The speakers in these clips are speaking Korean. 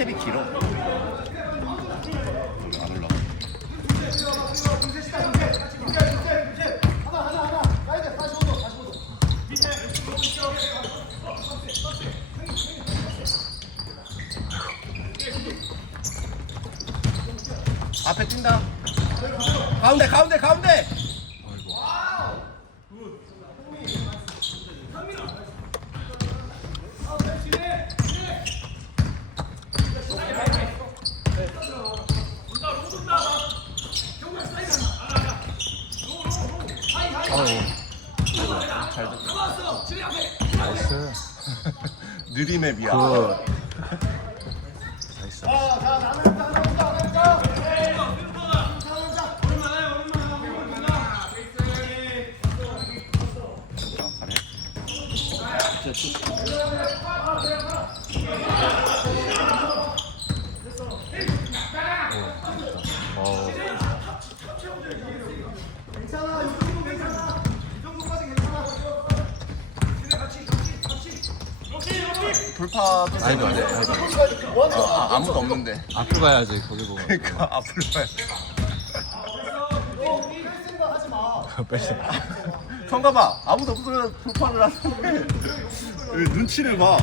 와. 스텝이 길어. 앞에 뛴다. 가운데 가운데 가운데. 어우. 잘 됐다. 나이스. 느리맵이야. 어. 돌파 아이도 안 돼. 아이도. 아, 아무도 없는데. 앞으로 가야지 거기 보고. 그러니까 앞으로 가야 빨리. 형봐 아무도 없으면 돌파를 하는데 왜 눈치를 봐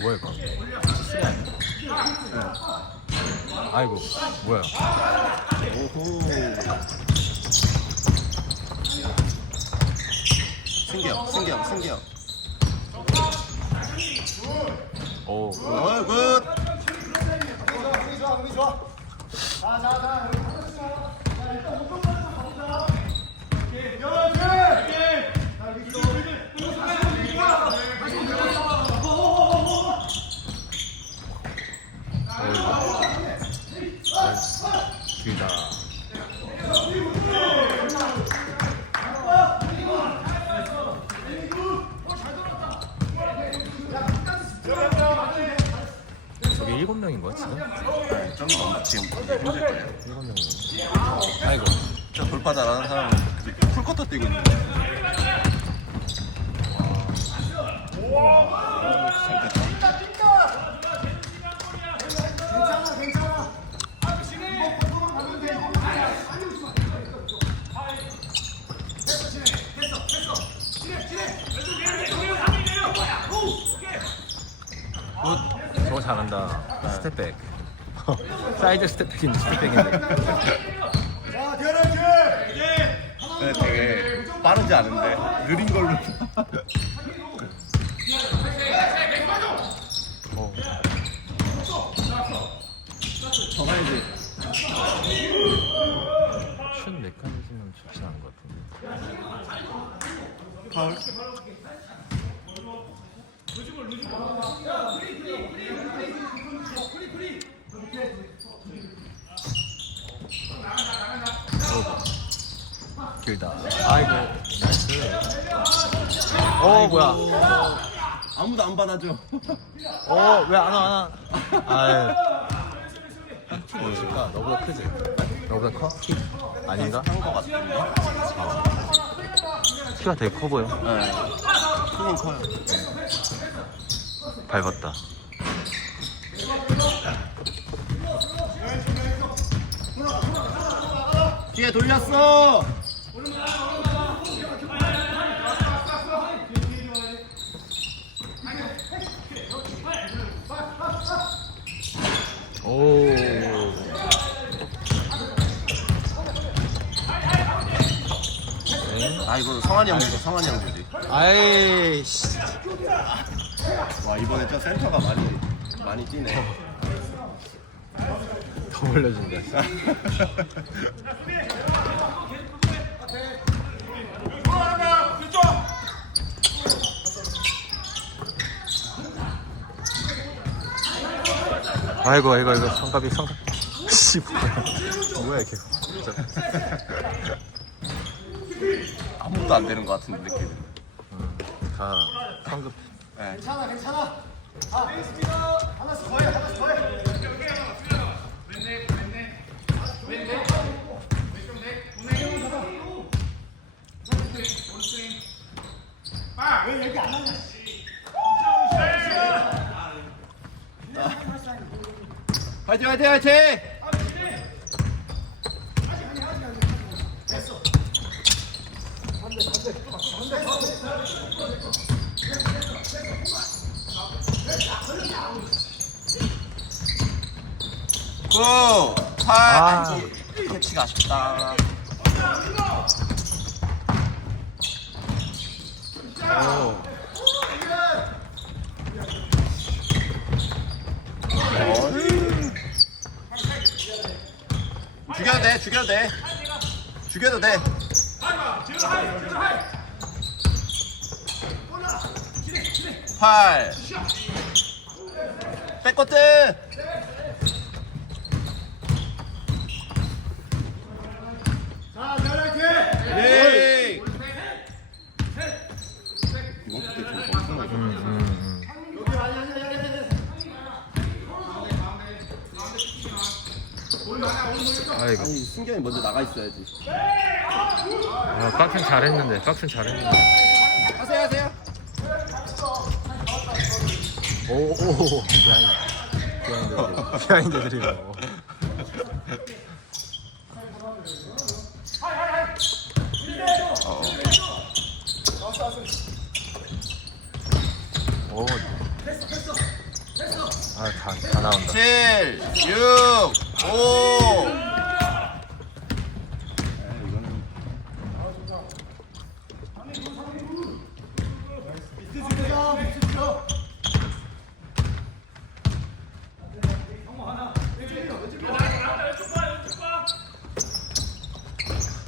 뭐야 이거? 아이고 뭐야? 오호 승기 형 승기 형 승기 형 오. 저기 일곱 명인 거야 지금? 좀 너무 지금 거예요 일곱 명인 아이고. 저 돌파 잘하는 사람은 풀커터 뛰고 있는 굿. 저거 잘한다. 스텝백. 사이드 스텝백인데 스텝백인데. 네, 되게 빠르지 않은데 느린 걸로 어. 더 가야지 슛 메커니즘은 좋지 않은 것 같은데. 파울 길다. 아이고. 나이스. 어 뭐야? 아무도 안 받아줘 어, 왜 안 와, 안 와? 아유. 키 몇일까? 너보다 크지? 너보다 커? 키? 아닌가? 한거 같은데 키가 되게 커 보여. 네 크긴 커요 밟았다. 뒤에 돌렸어 오. 네. 아 이거 성환이 형 주지 성환이 형 주지 아이씨. 와 이번에 저 센터가 많이 많이 뛰네 더 올려준다. 아이고 아이고 아이고 성갑이 성갑 씨 뭐야. 이렇게. 진짜. 아무것도 안 되는 것 같은데 느낌 다. 성급 네. 화이팅 화이팅 화이팅 구, 팔, 아. 캐치가 아쉽다. 오. 죽여도 돼, 죽여도 돼. 팔. 백코트. 예. 음, 음. 아이고. 아니 승경이 먼저 나가 있어야지. 아, 깍생 잘했는데, 깍생 잘했는데. 하세요 하세요. 오, 오. 비하인드. 비하인드 드리고. 어. 오. 아, 다, 다 나온다. 7, 6, 5.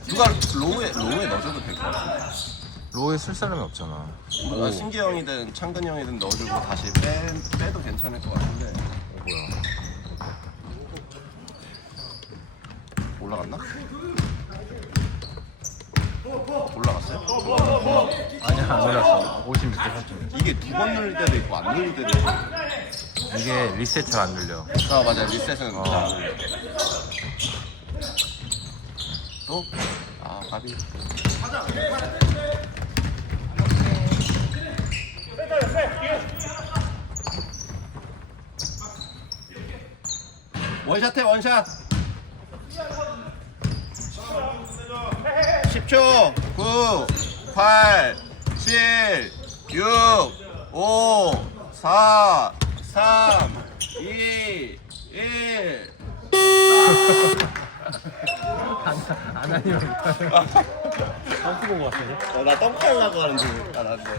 누가 로우에 로우에 넣어줘도 될 것 같은데. 로에 쓸 사람이 없잖아. 아, 신기 형이든 창근 형이든 넣어주고 다시 빼, 빼도 괜찮을 것 같은데 뭐야. 올라갔나? 올라갔어요? 아니야, 안 올랐어. 56대 4점. 이게 두번 누를 때도 있고 안 누를 때도 있고 이게 리셋을 안 눌려. 아 맞아 리셋은 어. 잘안 눌려. 또? 아 가비 원샷해 원샷 10초 9 8 7 6 5 4 3 2 1 안 하니면. 덤프 본것 같은데? 나 덤프 하려고 하는 줄 알았는데.